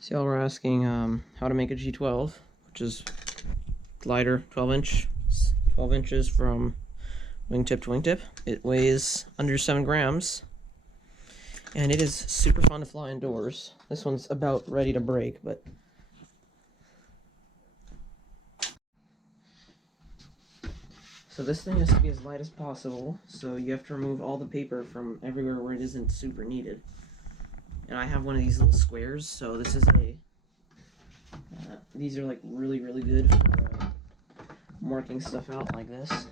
So y'all were asking how to make a G12, which is glider, 12 inches from wingtip to wingtip. It weighs under 7 grams, and it is super fun to fly indoors. This one's about ready to break, but so this thing has to be as light as possible, so you have to remove all the paper from everywhere where it isn't super needed. And I have one of these little squares, so this is these are like really good for marking stuff out like this.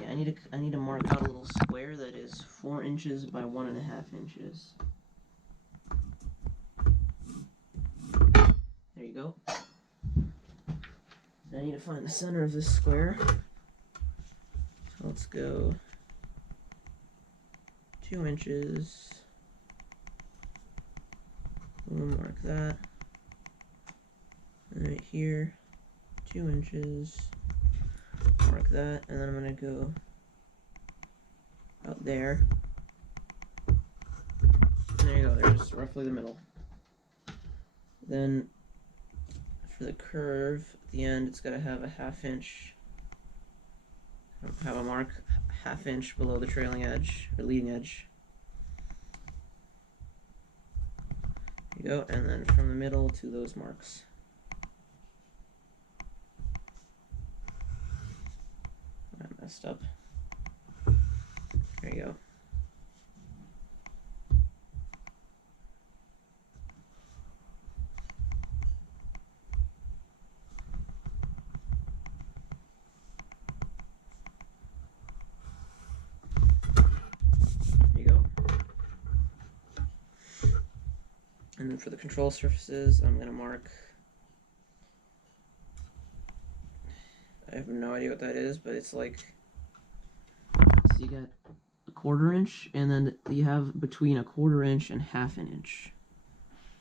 Yeah, I need to mark out a little square that is 4 inches by 1.5 inches. There you go. I need to find the center of this square. So let's go 2 inches. We'll mark that. And right here, 2 inches. Mark that, and then I'm gonna go out there. And there you go, there's roughly the middle. Then for the curve at the end, it's gotta have a 1/2 inch. Have a mark 1/2 inch below the trailing edge or leading edge. There you go, and then from the middle to those marks. I messed up. There you go. And then for the control surfaces, I'm gonna mark, I have no idea what that is, but it's like, so you got a 1/4 inch, and then you have between a 1/4 inch and 1/2 inch.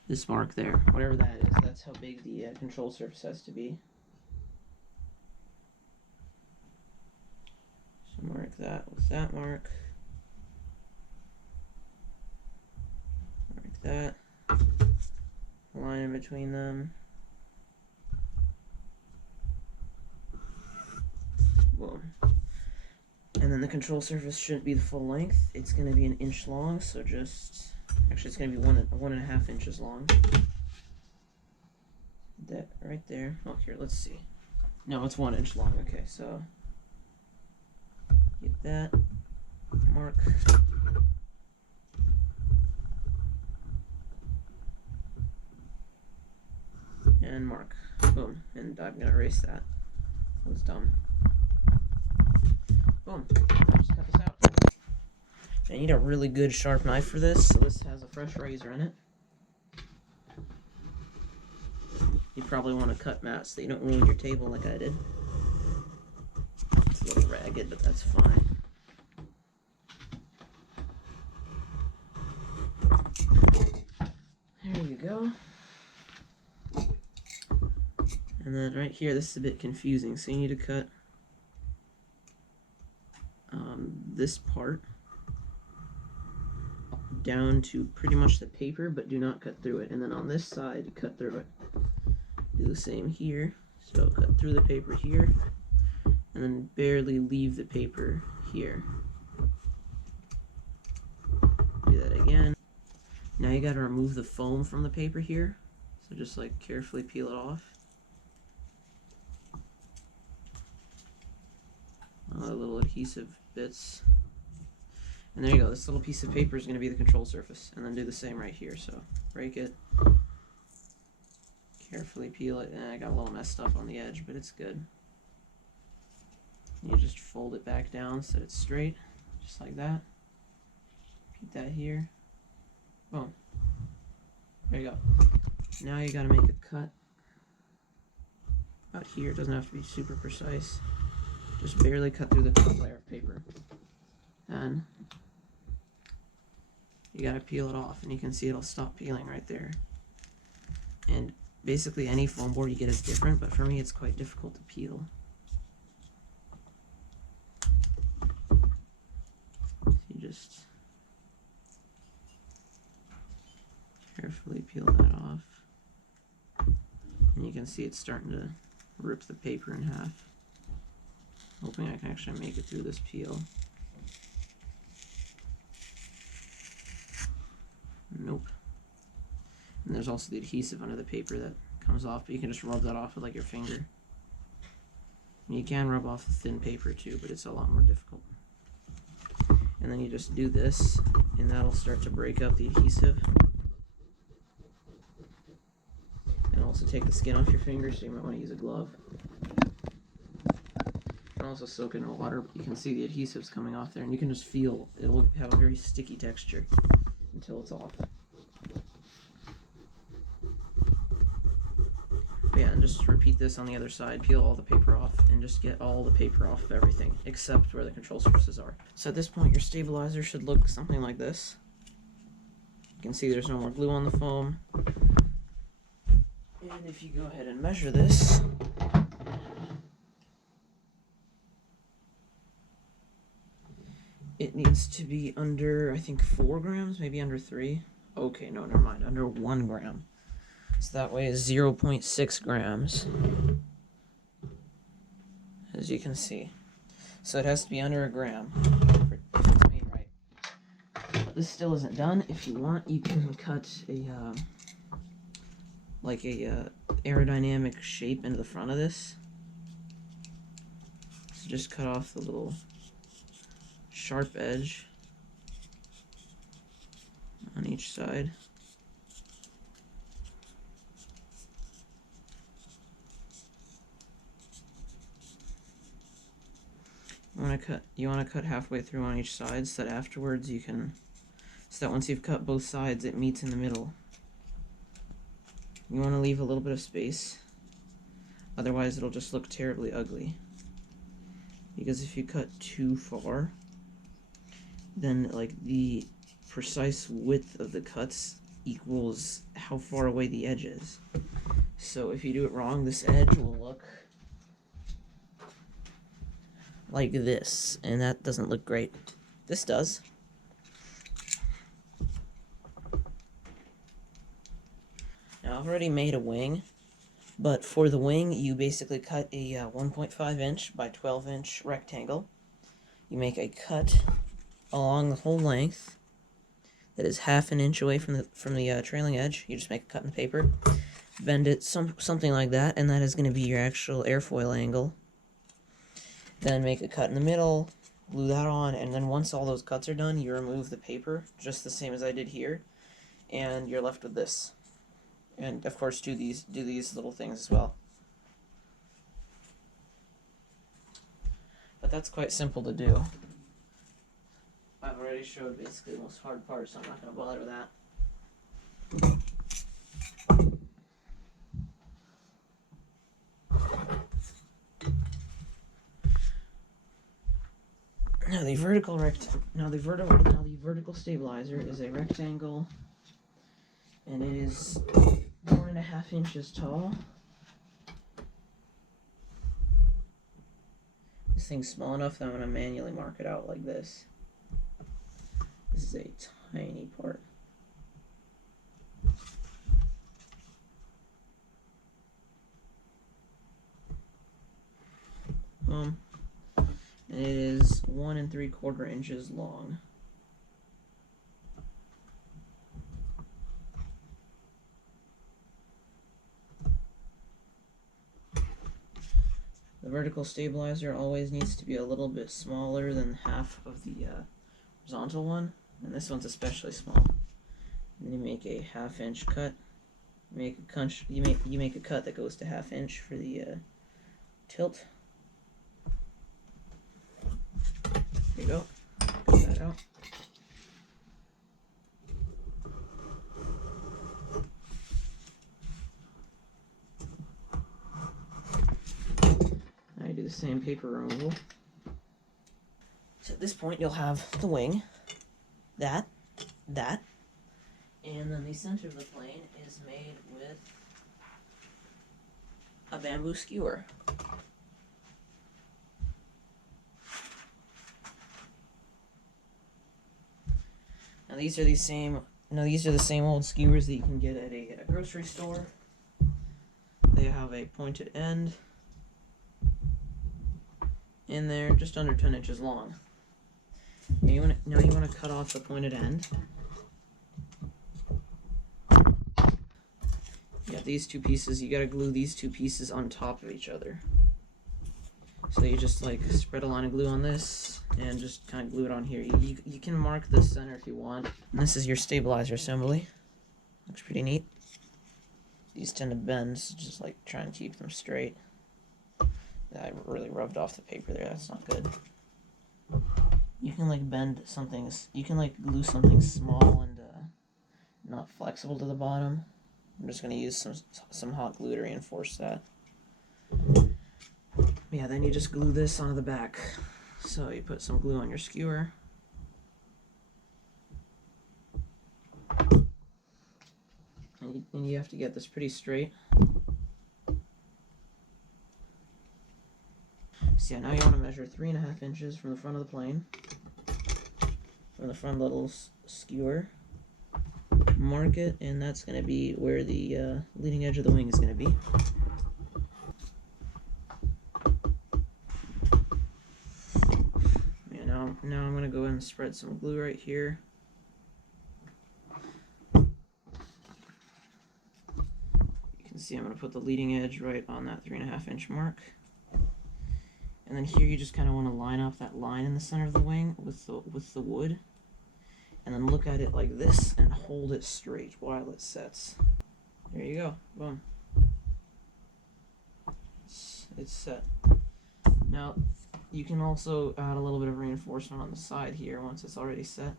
This mark there, whatever that is, that's how big the control surface has to be. So mark that with that mark. Mark that. Line in between them. Boom. And then the control surface shouldn't be the full length. It's going to be 1 inch long, so just... Actually, it's going to be 1.5 inches long. That right there. Oh, here, let's see. No, it's 1 inch long. Okay, so... Get that. Mark. And mark. Boom. And I'm going to erase that. That was dumb. Boom. Just cut this out. I need a really good sharp knife for this, so this has a fresh razor in it. You probably want to cut matte so you don't ruin your table like I did. It's a little ragged, but that's fine. There you go. And then right here, this is a bit confusing, so you need to cut this part down to pretty much the paper, but do not cut through it. And then on this side, cut through it. Do the same here. So cut through the paper here, and then barely leave the paper here. Do that again. Now you gotta remove the foam from the paper here. So just like carefully peel it off. All the little adhesive bits. And there you go, this little piece of paper is going to be the control surface. And then do the same right here. So break it, carefully peel it, and I got a little messed up on the edge, but it's good. You just fold it back down so it's straight, just like that. Repeat that here. Boom. There you go. Now you got to make a cut about here. It doesn't have to be super precise. Just barely cut through the top layer of paper. And you gotta peel it off, and you can see it'll stop peeling right there. And basically any foam board you get is different, but for me it's quite difficult to peel. just carefully peel that off. And you can see it's starting to rip the paper in half. Hoping I can actually make it through this peel. Nope. And there's also the adhesive under the paper that comes off, but you can just rub that off with like your finger. And you can rub off the thin paper too, but it's a lot more difficult. And then you just do this, and that'll start to break up the adhesive. And also take the skin off your finger, so you might want to use a glove. You can also soak it in water, but you can see the adhesives coming off there, and you can just feel it'll have a very sticky texture until it's off. But yeah, and just repeat this on the other side, peel all the paper off, and just get all the paper off of everything, except where the control surfaces are. So at this point, your stabilizer should look something like this. You can see there's no more glue on the foam. And if you go ahead and measure this, it needs to be under, I think, 4 grams, maybe under 3. Okay, no, never mind, under 1 gram. So that weighs 0.6 grams, as you can see. So it has to be under a gram if it's made right. But this still isn't done. If you want, you can cut a aerodynamic shape into the front of this. So just cut off the little sharp edge on each side. You want to cut halfway through on each side, so that afterwards so that once you've cut both sides, it meets in the middle. You want to leave a little bit of space, otherwise it'll just look terribly ugly. Because if you cut too far, then like the precise width of the cuts equals how far away the edge is. So if you do it wrong, this edge will look like this, and that doesn't look great. This does. Now I've already made a wing, but for the wing you basically cut a 1.5 inch by 12 inch rectangle. You make a cut along the whole length that is half an inch away from the trailing edge. You just make a cut in the paper, bend it something like that, and that is going to be your actual airfoil angle. Then make a cut in the middle, glue that on, and then once all those cuts are done, you remove the paper, just the same as I did here, and you're left with this. And of course do these little things as well. But that's quite simple to do. I've already showed basically the most hard part, so I'm not going to bother with that. Now the vertical stabilizer is a rectangle, and it is 4.5 inches tall. This thing's small enough that I'm going to manually mark it out like this. This is a tiny part. And it is 1 3/4 inches long. The vertical stabilizer always needs to be a little bit smaller than half of the horizontal one, and this one's especially small. And then you make a 1/2 inch cut. You make a cut that goes to 1/2 inch for the tilt. There you go. Cut that out. Now you do the same paper removal. So at this point you'll have the wing, that, and then the center of the plane is made with a bamboo skewer. Now these are the same old skewers that you can get at a grocery store. They have a pointed end in there, just under 10 inches long. Now you want to cut off the pointed end. You got these two pieces. You got to glue these two pieces on top of each other. So you just like spread a line of glue on this and just kind of glue it on here. You can mark the center if you want. And this is your stabilizer assembly. Looks pretty neat. These tend to bend, so just like try and keep them straight. I really rubbed off the paper there. That's not good. You can like bend something. You can like glue something small and not flexible to the bottom. I'm just gonna use some hot glue to reinforce that. Yeah, then you just glue this onto the back. So you put some glue on your skewer. And you have to get this pretty straight. So yeah, now you want to measure 3.5 inches from the front of the plane, from the front little skewer. Mark it, and that's going to be where the leading edge of the wing is going to be. Yeah, now I'm going to go ahead and spread some glue right here. See, I'm going to put the leading edge right on that 3.5 inch mark. And then here you just kind of want to line up that line in the center of the wing with the wood. And then look at it like this and hold it straight while it sets. There you go. Boom. It's set. Now, you can also add a little bit of reinforcement on the side here once it's already set.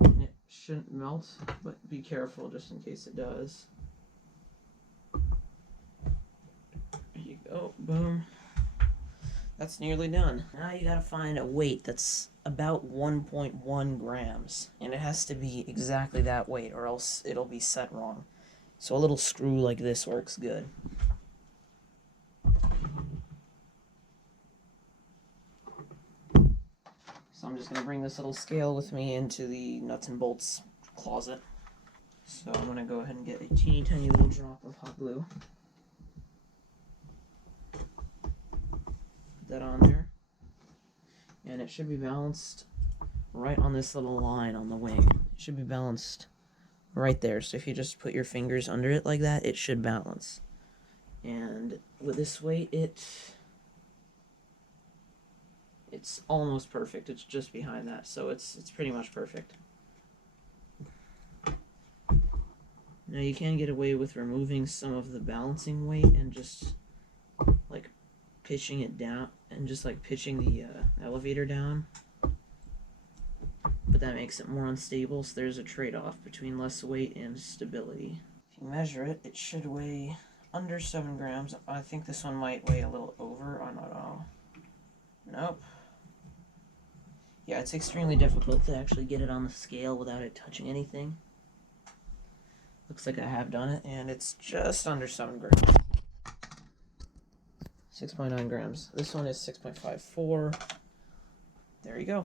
And it shouldn't melt, but be careful just in case it does. There you go, boom. That's nearly done. Now you gotta find a weight that's about 1.1 grams. And it has to be exactly that weight or else it'll be set wrong. So a little screw like this works good. So I'm just gonna bring this little scale with me into the nuts and bolts closet. So I'm gonna go ahead and get a teeny tiny little drop of hot glue. That on there, and it should be balanced right on this little line on the wing. It should be balanced right there, so if you just put your fingers under it like that, it should balance. And with this weight, it's almost perfect. It's just behind that, so it's pretty much perfect. Now you can get away with removing some of the balancing weight and just like pitching it down and just like pitching the elevator down, but that makes it more unstable, so there's a trade-off between less weight and stability. If you measure it, it should weigh under 7 grams. I think this one might weigh a little over. I don't know. Nope. Yeah, it's extremely difficult to actually get it on the scale without it touching anything. Looks like I have done it, and it's just under 7 grams. 6.9 grams. This one is 6.54. There you go.